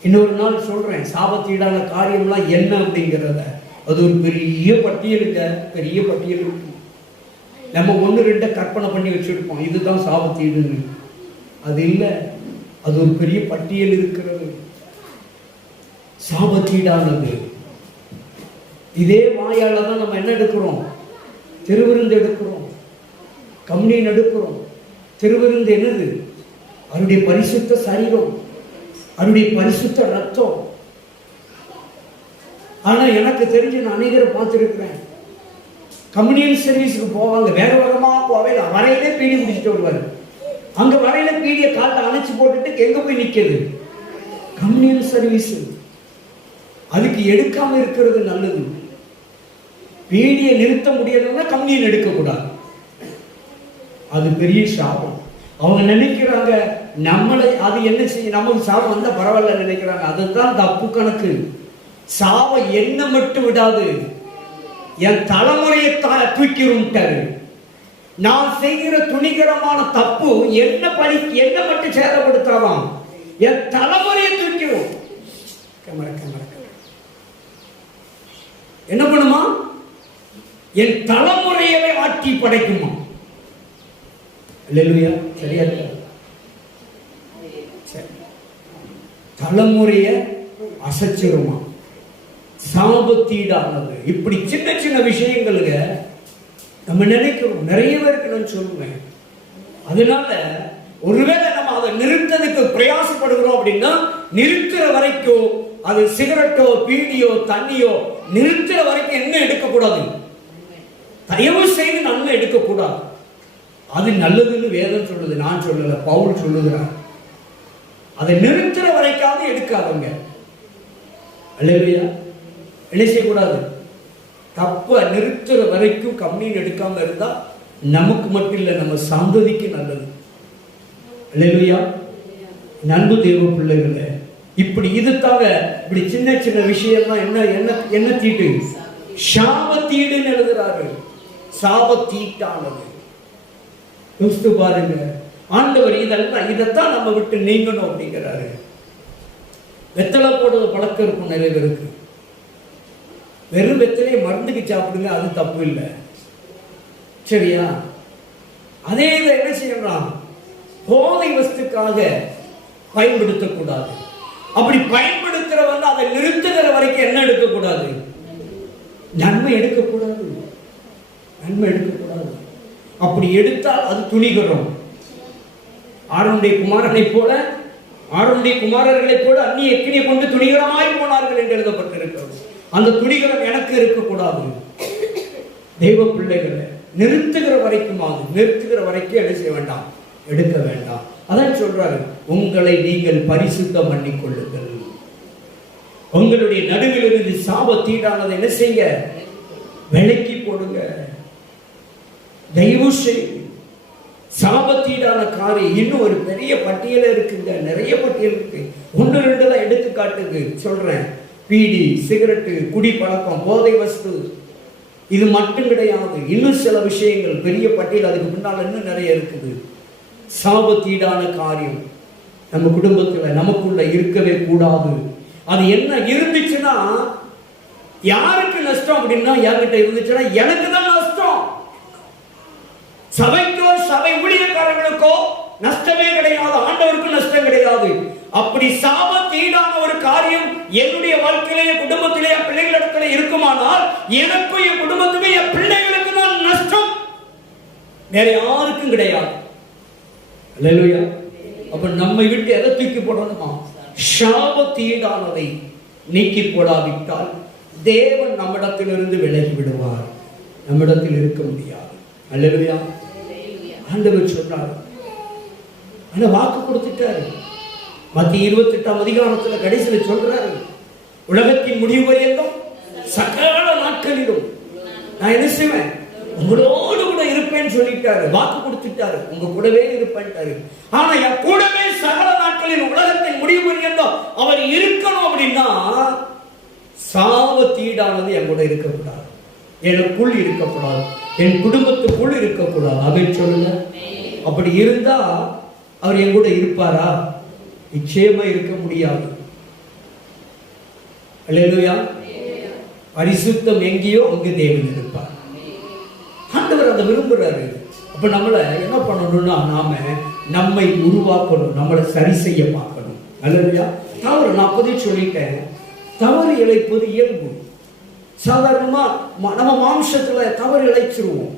இன்னொரு நாள் சொல்றேன் சாபத்தீடான காரியம்லாம் என்ன அப்படிங்கிறத. அது ஒரு பெரிய பட்டியலுங்க, பெரிய பட்டியல் இருக்கு. நம்ம ஒன்று ரெண்ட கற்பனை பண்ணி வச்சிருப்போம், இதுதான் சாபத்தீடுன்னு. அது இல்லை, அது ஒரு பெரிய பட்டியல் இருக்கிறது. சாபத்தீடானது. இதே வாயால தான் நம்ம என்ன எடுக்கிறோம்? திருவிருந்து எடுக்கிறோம், கம்யூனியன் எடுக்கிறோம். திருவிருந்து என்னது? அவருடைய பரிசுத்த சரீரம், அவருடைய பரிசுத்த ரத்தம். ஆனா எனக்கு தெரிஞ்சு நான் அநேகரை பார்த்திருக்கிறேன், கம்யூனியன் சர்வீஸுக்கு போவாங்க, வேற வேகமா போவே, வரையிலே பீடி குடிச்சிட்டு வருவாரு. அங்க வரையில பீடிய கால்ல அணைச்சு போட்டுட்டு எங்க போய் நிக்கிறது? Communion service. அதுக்கு எடுக்காம இருக்கிறது நல்லது. பீடியை நிறுத்த முடியலன்னா கம்யூனியன் எடுக்க கூடாது. அது பெரிய சாபம். அவங்க நினைக்கிறாங்க நம்மளை அது என்ன செய்ய, நமக்கு சாபம் வந்தா பரவாயில்ல நினைக்கிறாங்க. அதுதான் தப்பு கணக்கு. சாபம் என்ன மட்டும் விடாது, என் தலைமுறையை தூக்கிட்டாரு. நான் செய்கிற துணிகரமான தப்பு என்ன மட்டும் சேதப்படுத்தாதான், என் தலைமுறையை தூக்கிடும். என்ன பண்ணுமா? என் தலைமுறையவே ஆட்சி படைக்குமா? அல்லேலூயா. சரியா? தலைமுறைய அசைச்சிருமா? சாபத்தீடானது. இப்படி சின்ன சின்ன விஷயங்களுக்கு நம்ம நினைக்கிறோம். நிறைய பேருக்கு நான் சொல்லுவேன். அதனால ஒருவேளை நம்ம அதை நிறுத்ததுக்கு பிரயாசப்படுகிறோம் அப்படின்னா, நிறுத்துற வரைக்கும் அது சிகரெட்டோ பீடியோ தண்ணியோ நிறுத்துற வரைக்கும் என்ன எடுக்கக்கூடாது? தயவு செய்து நன்மை எடுக்கக்கூடாது. அது நல்லதுன்னு வேதம் சொல்லுது, நான் சொல்லல, பவுல் சொல்லுகிறார். அதை நிறுத்துற வரைக்காவது எடுக்காதவங்க. அல்லேலூயா. என்ன செய்யக்கூடாது? தப்ப நிறுத்துற வரைக்கும் கம்யூனியன் எடுக்காம இருந்தா நமக்கு மட்டும் இல்லை, நம்ம சந்ததிக்கு நல்லது. அல்லேலூயா. அன்பு தேவ பிள்ளைகளே, இப்படி இது தவிர இப்படி சின்ன சின்ன விஷயம்லாம் என்ன என்ன என்ன தீட்டு? சாபத்தீடுன்னு எழுதுறாரு. சாபத்தீட்டானது. யோசித்து பாருங்க. ஆண்டவர் இதைத்தான் நம்ம விட்டு நீங்கணும் அப்படிங்கிறாரு. வெத்தலை போடுறது பழக்கம் இருக்கும் நிறைய பேருக்கு. வெறும் வெத்தலையை மருந்துக்கு சாப்பிடுங்க, அது தப்பு இல்லை, சரியா? அதே இதை என்ன செய்யலாம்? போதை வஸ்துக்காக பயன்படுத்தக்கூடாது. அப்படி பயன்படுத்துறவங்க அதை நிறுத்துகிற வரைக்கும் என்ன எடுக்கக்கூடாது? நன்மை எடுக்கக்கூடாது, நன்மை எடுக்கக்கூடாது. அப்படி எடுத்தால் அது துணிகரம். ஆரோனுடைய குமாரனை போல, ஆரோனுடைய குமாரர்களை போல அந்நிய எக்கினியை கொண்டு துணிகரமாய் போனார்கள் என்று எழுதப்பட்டிருக்கிறது. அந்த துணிகரம் எனக்கு இருக்கக்கூடாது. தெய்வ பிள்ளைகளை நிறுத்துகிற வரைக்கும், நிறுத்துகிற வரைக்கும் என்ன செய்ய வேண்டாம்? எடுக்க வேண்டாம். அதான் சொல்றாரு, உங்களை நீங்கள் பரிசுத்தம் பண்ணிக் கொள்ளுங்கள். உங்களுடைய நடுவில் இருந்து சாபத்தீடானதை என்ன செய்ய? விலக்கி போடுங்க. தயவு செய்து சாபத்தீடான காரியம் இன்னும் ஒரு பெரிய பட்டியல இருக்குங்க, நிறைய பட்டியல் இருக்கு. ஒன்று ரெண்டு தான் எடுத்துக்காட்டுக்கு சொல்றேன். பீடி, சிகரெட்டு, குடி பழக்கம், போதை வஸ்து, இது மட்டும் கிடையாது. இன்னும் சில விஷயங்கள், பெரிய பட்டியல், அதுக்கு பின்னால் இன்னும் நிறைய இருக்குது. சாபத்தீடான காரியம் நம்ம குடும்பத்துல நமக்குள்ள இருக்கவே கூடாது. அது என்ன இருந்துச்சுன்னா யாருக்கு நஷ்டம் அப்படின்னா, என்கிட்ட இருந்துச்சுன்னா எனக்கு தான் நஷ்டம். சபைக்கோ சபை ஊழியக்காரர்களுக்கோ நஷ்டமே கிடையாது, ஆண்டவருக்கும் நஷ்டம் கிடையாது. அப்படி சாபத்தீடான ஒரு காரியம் என்னுடைய வாழ்க்கையிலேயே குடும்பத்திலே என் பிள்ளைகளிடத்திலே இருக்குமானால் எனக்கும் என் குடும்பத்துக்கும் என் பிள்ளைகளுக்கு தான் நஷ்டம், வேற யாருக்கும் கிடையாது. அல்லேலூயா. அப்ப நம்மை விட்டு எதை தூக்கி போடணுமா? சாபத்தீடானதை நீக்கி போடாவிட்டால் தேவன் நம்மிடத்திலிருந்து விலகி விடுவார், நம்மிடத்தில் இருக்க முடியாது. அல்லேலூயா. ஆண்டவர் சொன்னார், ஆனா வாக்கு கொடுத்துட்டாரு. மத்திய 28ஆம் அதிகாரத்துல கடைசியில சொல்றாரு, உலகத்தின் முடிவு வரையும் சகல நாட்களிலும் நான் என்ன செய்வேன், உங்களோடு கூட இருப்பேன்னு சொல்லிட்டாரு, வாக்கு கொடுத்துட்டாரு, உங்க கூடவே இருப்பேன்ட்டாரு. ஆனா என் கூடவே சகல நாட்களில் உலகத்தின் முடிவு வரையும் அவர் இருக்கணும் அப்படின்னா சாபத்தீடானது என் கூட இருக்கக்கூடாது, எனக்குள் இருக்கக்கூடாது, என் குடும்பத்துக்குள் இருக்கக்கூடாது. அப்படின்னு சொல்லுங்க. அப்படி இருந்தா அவர் என் கூட இருப்பாரா? நிச்சயமா இருக்க முடியாது. அல்லேலூயா. பரிசுத்தம் எங்கேயோ அங்கு தேவன் இருப்பார். ஆண்டவர் அதை விரும்புறாரு. அப்ப நம்மள என்ன பண்ணணும்னா, நாம நம்மை உருவாக்கணும், நம்மளை சரி செய்ய பார்க்கணும். அல்லேலூயா. தவறு நான் அப்போதே சொல்லிட்டேன், தவறு இழைப்பது இயல்பு. சாதாரணமா நம்ம மாம்சத்துல தவறு இழைச்சிருவோம்,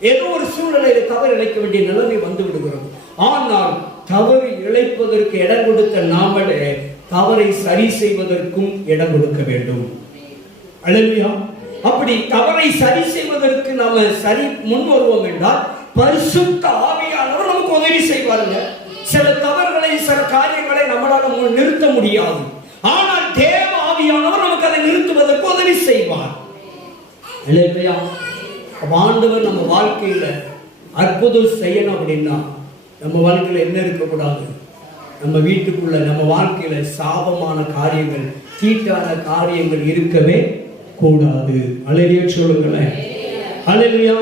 ஏதோ ஒரு சூழ்நிலையில தவறு இழைக்க வேண்டிய நிலைமை வந்து விடுகிறோம். ஆனால் தவறு இழைப்பதற்கு இடம் கொடுத்த நாமளே தவறை சரி செய்வதற்கும் இடம் கொடுக்க வேண்டும். அல்லேலூயா. அப்படி தவறை சரி செய்வதற்கு நாம சரி முன் வருவோம் என்றால் பரிசுத்த ஆவியானவர் நமக்கு உதவி செய்வாருங்க. சில தவறுகளை சில காரியங்களை நம்மளால நிறுத்த முடியாது, ஆனால் தேவ ஆவியானவர் நமக்கு அதை நிறுத்துவதற்கு உதவி செய்வார். அல்லேலூயா. ஆண்டவர் நம்ம வாழ்க்கையில அற்புதம் செய்யணும் அப்படின்னா நம்ம வாழ்க்கையில என்ன இருக்கக்கூடாது? நம்ம வீட்டுக்குள்ள நம்ம வாழ்க்கையில சாபமான காரியங்கள், தீட்டான காரியங்கள் இருக்கவே கூடாது. அல்லேலூயா சொல்லுங்களேன். அல்லேலூயா.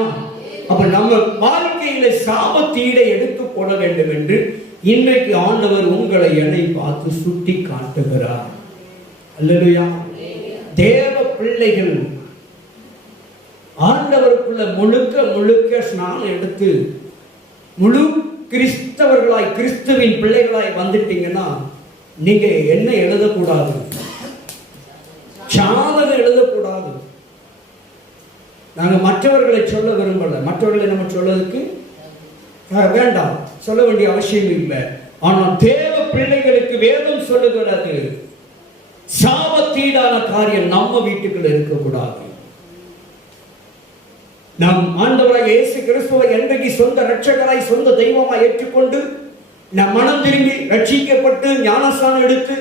அப்ப நம்ம வாழ்க்கையில சாபத்தீடை எடுத்து போட வேண்டும் என்று இன்றைக்கு ஆண்டவர் உங்களை என்னை பார்த்து சுட்டி காட்டுகிறார். அல்லேலூயா. தேவ பிள்ளைகள் ஆண்டவருக்குள்ள முழுக்க முழுக்க ஸ்நானம் எடுத்து முழு கிறிஸ்தவர்களாய் கிறிஸ்துவின் பிள்ளைகளாய் வந்துட்டீங்கன்னா நீங்க என்ன எழுதக்கூடாது? சாதகம் எழுதக்கூடாது. நாங்க மற்றவர்களை சொல்ல விரும்பல, மற்றவர்களை நம்ம சொல்லதுக்கு வேண்டாம், சொல்ல வேண்டிய அவசியம் இல்லை. ஆனால் தேவ பிள்ளைகளுக்கு வேதம் சொல்லுகிறது, சாபத்தீடான காரியம் நம்ம வீட்டுக்குள்ள இருக்கக்கூடாது. நாம் ஆண்டவராய் இயேசு கிறிஸ்துவை என்றைக்கு சொந்த இரட்சகராய் சொந்த தெய்வமாய் ஏற்றுக்கொண்டு நம் மனம் திரும்பி ரட்சிக்கப்பட்டு ஞானஸ்நானம் எடுத்து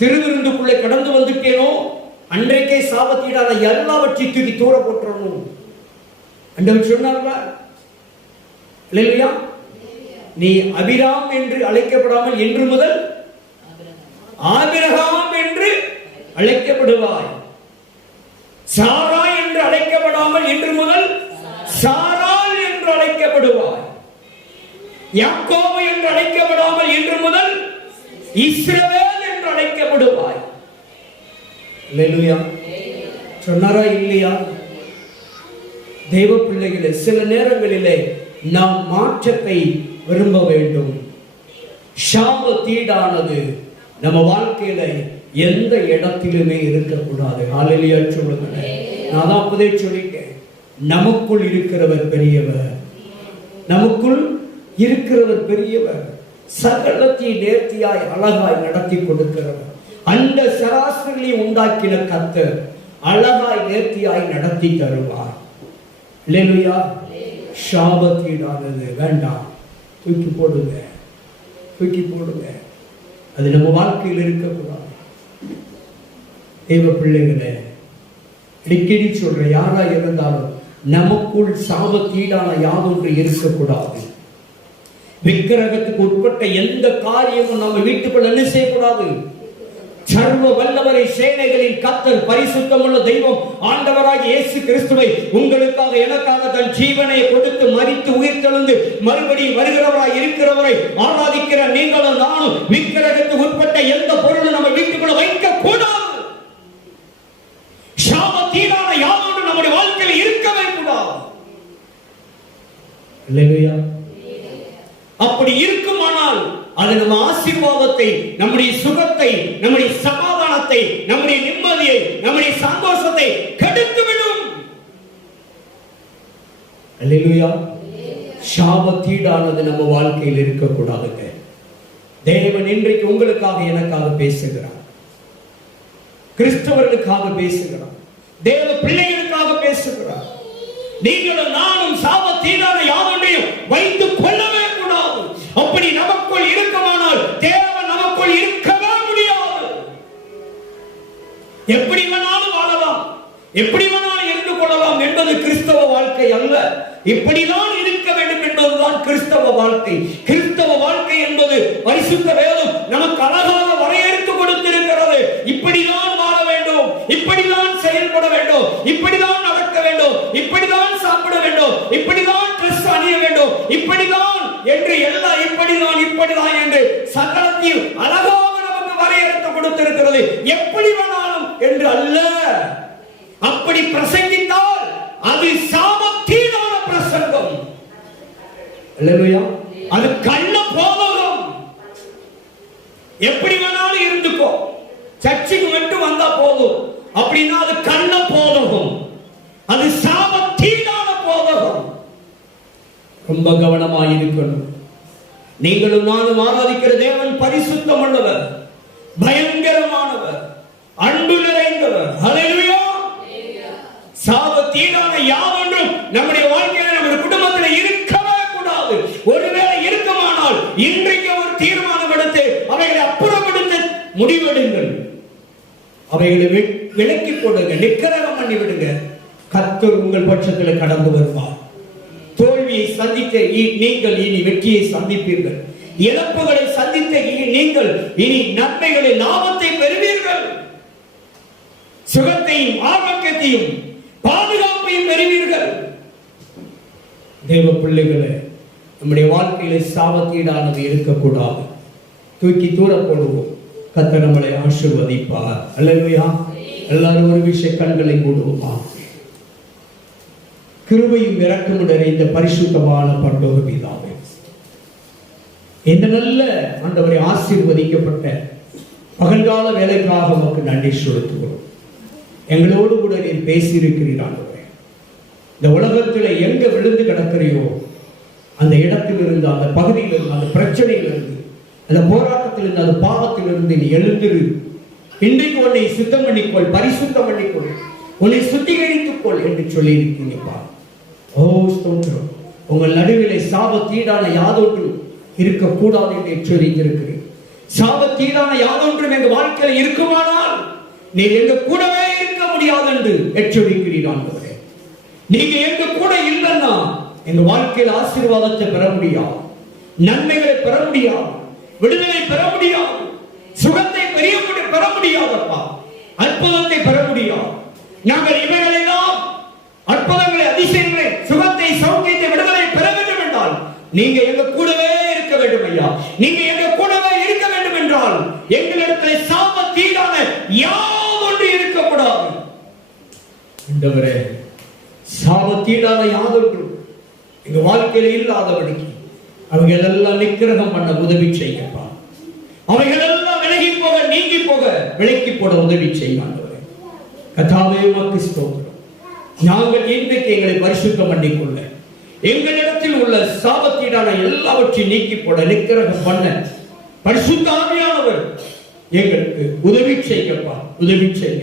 திருவிருந்துக்குள்ளே கடந்து வந்துட்டேனோ அன்றைக்கே சாபத்தீடான எல்லாவற்றையும் தூக்கி தூர போட்டுறணும். ஆண்டவர் சொன்னார்களா? இல்லையா? நீ அபிராம் என்று அழைக்கப்படாமல் இன்று முதல் ஆபிரகாம் என்று அழைக்கப்படுவாய். சாரா என்று அழைக்கப்படாமல் இன்று முதல் சாராள் என்று அழைக்கப்படுவாய். யாக்கோபு என்று அழைக்கப்படாமல் இன்று முதல் இஸ்ரவேல் என்று அழைக்கப்படுவாய். அல்லேலூயா. சொன்னாரா இல்லையா? தெய்வ பிள்ளைகளே, சில நேரங்களிலே நாம் மாற்றத்தை விரும்ப வேண்டும். சாபத்தீடானது நம்ம வாழ்க்கையில எந்த இடத்திலுமே இருக்கக்கூடாது. ஹல்லேலூயா சொல்லுங்க. நான் தான் அப்போதே சொல்லிட்டேன், நமக்குள் இருக்கிறவர் பெரியவர், நமக்குள் இருக்கிறவர் பெரியவர், சகலத்தை நேர்த்தியாய் அழகாய் நடத்தி கொடுக்கிறவர், அந்த சராசரியை உண்டாக்கின கர்த்தர் அழகாய் நேர்த்தியாய் நடத்தி தருவார். அல்லேலூயா. சாபத்தீடானது வேண்டாம், தூக்கி போடுங்க, தூக்கி போடுங்க. அது நம்ம வாழ்க்கையில் இருக்கக்கூடாது. தேவ பிள்ளைகளே, அடிக்கடி சொல்ற, யாரா இருந்தாலும் நமக்குள் சாபத்தீடான யாதொன்று இருக்கக்கூடாது. விக்கிரகத்துக்கு உட்பட்ட எந்த காரியமும் நம்ம வீட்டுக்குள்ள என்ன செய்யக்கூடாது? சர்வ வல்லவரை சேனைகளின் கர்த்தர் பரிசுத்தமுள்ள தெய்வம் ஆண்டவராகிய இயேசு கிறிஸ்துவை உங்களுக்காக எனக்காக தன் ஜீவனை கொடுத்து மரித்து உயிர்த்தெழுந்து மறுபடியும் வருகிறவராய் இருக்கிறவரை ஆராதிக்கிற நீங்களும் நானும் விக்கிரகத்துக்கு உட்பட்ட எந்த பொருளும் நம்ம வீட்டுக்குள்ள வைக்க கூடாது. அல்லேலூயா. அப்படி இருக்குமானால் அது நம்ம ஆசீர்வாதத்தை, நம்முடைய சுகத்தை, நம்முடைய சமாதானத்தை, நம்முடைய நிம்மதியை, நம்முடைய சந்தோஷத்தை கெடுத்துவிடும். அல்லேலூயா. சாபத்தீடானது நம்ம வாழ்க்கையில் இருக்கக்கூடாதுங்க. தேவன் இன்றைக்கு உங்களுக்காக எனக்காக பேசுகிறார், கிறிஸ்தவர்களுக்காக பேசுகிறார், தேவ பிள்ளைகளுக்காக பேசுகிறார். நீங்களும் நானும் சாபத்தீடான யாவொன்றையும் வைத்துக் கொள்ளவே கூடாது. அப்படி நமக்குள் இருக்குமானால் தேவன் நமக்குள் இருக்கவே முடியாது. எப்படி வேணாலும் வாழலாம், எப்படி வேணாலும் இருந்து கொள்ளலாம் என்பது கிறிஸ்தவ வாழ்க்கை அல்ல. இப்படிதான் இருக்க வேண்டும் என்பதுதான் கிறிஸ்தவ வாழ்க்கை. கிறிஸ்தவ வாழ்க்கை என்பது பரிசுத்த வேதம் நமக்கு அழகாக வரையறுத்து கொடுத்திருக்கிறது. இப்படிதான் வாழ வேண்டும், இப்படிதான் செயல்பட வேண்டும், இப்படிதான் நடக்க வேண்டும், இப்படிதான் சாப்பிட வேண்டும், இப்படிதான் ட்ரெஸ் அணிய வேண்டும், இப்படிதான் என்று எல்லாம் இப்படிதான் என்று சகலத்தையும் அழகாக நமக்கு வரையறுத்து கொடுத்திருக்கிறது. எப்படி வேணாலும் என்று அல்ல. அப்படி பிரசங்கித்தால் அது சாபத்தீடான பிரசங்கம். அல்லேலூயா. அது கள்ள போதகம். எப்படி வேணாலும் இருந்துக்கோ, சர்ச்சுக்கு மட்டும் வந்தா போதும் அப்படின்னா அது கள்ள போதகம், அது சாபத்தீடான போதகம். ரொம்ப கவனமாக இருக்கணும். நீங்களும் நானும் ஆராதிக்கிற தேவன் பரிசுத்தம் உள்ளவர், பயங்கரமானவர், அன்பு நிறைந்தவர். அல்லேலூயா. சாபத்தீடான யாவொன்றும் நம்முடைய வாழ்க்கையில், நம்முடைய குடும்பத்தில் இருக்கவே கூடாது. ஒருவேளை இருக்குமானால் இன்றைக்கு ஒரு தீர்மானம் எடுத்து அவைகளை அப்புறப்படுத்த முடிவெடுங்கள். அவைகளை விலக்கி போடுங்க, நிக்கரகம் பண்ணி விடுங்க. கர்த்தர் உங்கள் பட்சத்தில் கடந்து வருவார். தோல்வியை சந்தித்த நீங்கள் இனி வெற்றியை சந்திப்பீர்கள். இழப்புகளை சந்தித்த நீங்கள் இனி நன்மைகளை, லாபத்தை பெறுவீர்கள். சுகத்தையும் ஆரோக்கியத்தையும் பாதுகாப்பையும் பெறுவீர்கள். தேவ பிள்ளைகளே, நம்முடைய வாழ்க்கையில சாபத்தீடானது இருக்கக்கூடாது. தூக்கி தூர போடுவோம். கர்த்தர் நம்மளை ஆசீர்வதிப்பார். அல்லேலூயா. எல்லாரும் ஒரு விஷய கண்களை மூடுவோமா. கிருபையும் இரக்கமும் நிறைந்த பரிசுத்தமான பரலோக பிதாவே, இந்த நல்ல ஆண்டவரை ஆசீர்வதிக்கப்பட்ட பகல்கால வேலைக்காக உமக்கு நன்றி செலுத்துகிறோம். எங்களோடு கூட நீர் பேசியிருக்கிறீர் ஆண்டவரே. இந்த உலகத்தில் எங்க விழுந்து கிடக்கிறையோ அந்த இடத்திலிருந்து, அந்த பகுதியிலிருந்து, அந்த பிரச்சனையிலிருந்து, அந்த போராட்டத்திலிருந்து, அந்த பாவத்திலிருந்து நீ எழுந்திரு. இன்றைக்கு உன்னை சுத்தம் பண்ணிக்கொள், பரிசுத்தம் பண்ணிக்கொள், உன்னை சுத்திகரித்துக்கொள் என்று சொல்லி இருக்கீங்கப்பா. ஓ ஸ்தோத்திரம். உங்கள் நடுவிலே சாபத்தீடான யாதொன்று இருக்கக்கூடாது என்று எச்சரித்திருக்கிறேன். சாபத்தீடான யாதொன்றும் எங்க வாழ்க்கையில் இருக்குமானால் நீங்க எங்க கூடவே இருக்க முடியாது என்று எச்சரிக்கிறீர் ஆண்டவரே. நீங்க எங்க கூட இல்லைன்னா எங்க வாழ்க்கையில் ஆசீர்வாதத்தை பெற முடியாது, நன்மைகளை பெற முடியாது, விடுதலை பெற முடியாது, சுகத்தை பெற முடியாதப்பா, அற்புதத்தை பெற முடியாது. நாங்கள் இவைகளெல்லாம் அற்புதங்களை, அதிசயங்களை, சுகத்தை, சௌக்கியத்தை, விடுதலை பெற வேண்டும் என்றால் நீங்க எங்க கூடவே இருக்க வேண்டும் ஐயா. நீங்க எங்க கூடவே இருக்க வேண்டும் என்றால் எங்களிடத்தில் சாபத்தீடான யாதொன்று இருக்கக்கூடாது. ஆண்டவரே, சாபத்தீடான யாதொன்று எங்க வாழ்க்கையில இல்லாதபடிக்கு அவைகள் எல்லாம் நிக்கிரகம் பண்ண உதவி செய்யப்பா. அவைகள் எல்லாம் விலகி போக, நீங்கி போக, விலக்கி போட உதவி செய்ய ஆண்டவரே. கர்த்தாவே உமக்கு ஸ்தோத்திரம். நாங்கள் இன்றைக்கு எங்களை பரிசுத்தம் பண்ணிக்கொள்ள, எங்களிடத்தில் உள்ள சாபத்தீடான எல்லாவற்றையும் நீக்கி போட, நிக்கிரகம் பண்ண பரிசுத்த ஆவியானவர் எங்களுக்கு உதவி செய்யப்பா, உதவி செய்ய.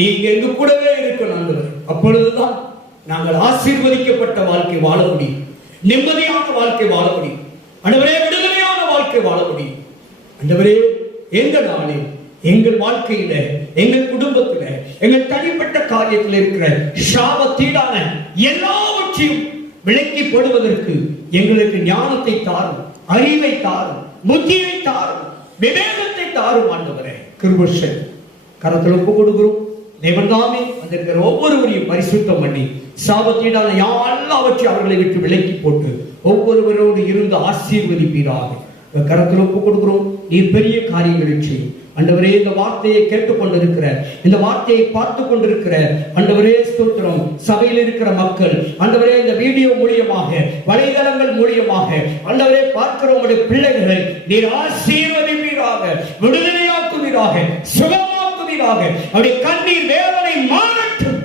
நீங்க எங்க கூடவே இருக்கணும் ஆண்டவரே. அப்பொழுதுதான் நாங்கள் ஆசீர்வதிக்கப்பட்ட வாழ்க்கை வாழ முடியும், நிம்மதியான வாழ்க்கை வாழ முடியும் ஆண்டவரே, விடுதலையான வாழ்க்கை வாழ முடியும் ஆண்டவரே. எங்க நாளே எங்கள் வாழ்க்கையில, எங்கள் குடும்பத்தில, எங்கள் தனிப்பட்ட காரியத்தில் இருக்கிற சாபத்தீடான எல்லாவற்றையும் விலக்கி போடுவதற்கு எங்களுக்கு ஞானத்தை தாரும், அறிவை தாரும், புத்தியை தாரும், விவேகத்தை தாரும் ஆண்டவரே. கிருபை கரத்தில் ஒப்பு கொடுக்கிறோம். தேவன்தாமே வந்திருக்கிற ஒவ்வொருவரையும் பரிசுத்தம் பண்ணி சாபத்தீடான எல்லாவற்றையும் அவர்களை விட்டு விலக்கி போட்டு ஒவ்வொருவரோடு இருந்து ஆசீர்வதிப்பீராக. கரத்தில் ஒப்பு கொடுக்கிறோம். நீ பெரிய காரியங்களை செய்யும் ஆண்டவரே, இந்த வார்த்தையை கேட்டுக்கொண்டிருக்கிற, இந்த வார்த்தையை பார்த்து கொண்டிருக்கிற ஆண்டவரே ஸ்தோத்திரம், சபையில் இருக்கிற மக்கள் ஆண்டவரே, இந்த வீடியோ மூலியமாக, வலைதளங்கள் மூலியமாக ஆண்டவரே பார்க்கிற உங்களுடைய பிள்ளைகளை நீர் ஆசீர்வதிப்பீராக, விடுதலையாக்குவீராக, சுகமாக்குவீராக. அவருடைய கண்ணீர் வேதனை மாறட்டும்.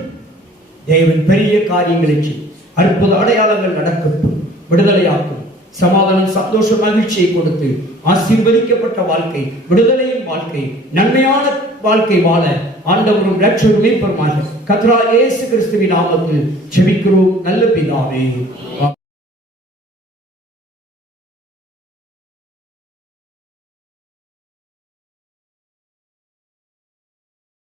தேவன் பெரிய காரியங்களை செய்யும். அற்புத அடையாளங்கள் நடக்கட்டும். விடுதலையாக்கும், சமாதானம், சந்தோஷம், மகிழ்ச்சியை கொடுத்து ஆசீர்வதிக்கப்பட்ட வாழ்க்கை, விடுதலையின் வாழ்க்கை, நன்மையான வாழ்க்கை வாழ ஆண்டவரும் இரட்சகரும் மீட்பருமாகிய கர்த்தராகிய இயேசு கிறிஸ்துவின் நாமத்தில் ஜெபிக்கிறோம் நல்ல பிதாவே.